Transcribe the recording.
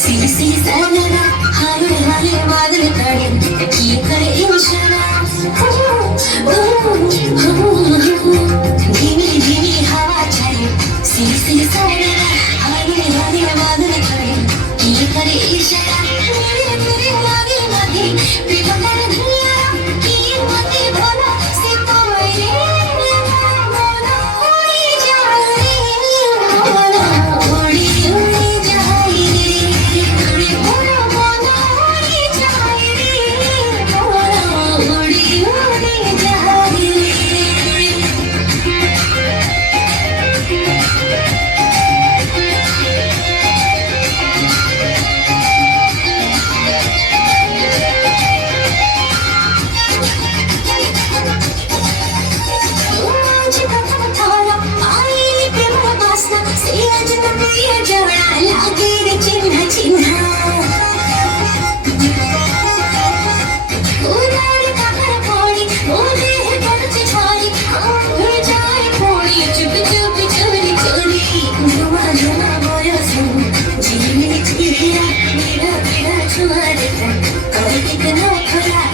सी सी सनरा हाय हाय बादल काढ़े किए करे इशारा धीमी धीमी हवा चले सी सी सनरा हाय हाय बादल काढ़े किए करे इशारा मेरे तेरे लागे लागे बेखबर दुनिया की मते भला से तो मेरे मोना उड़ी जाए मोना उड़ी उड़ी जाए रे मोना मोना उड़ी जाए रे मोना उड़ी उड़ी जाए रे Thank you.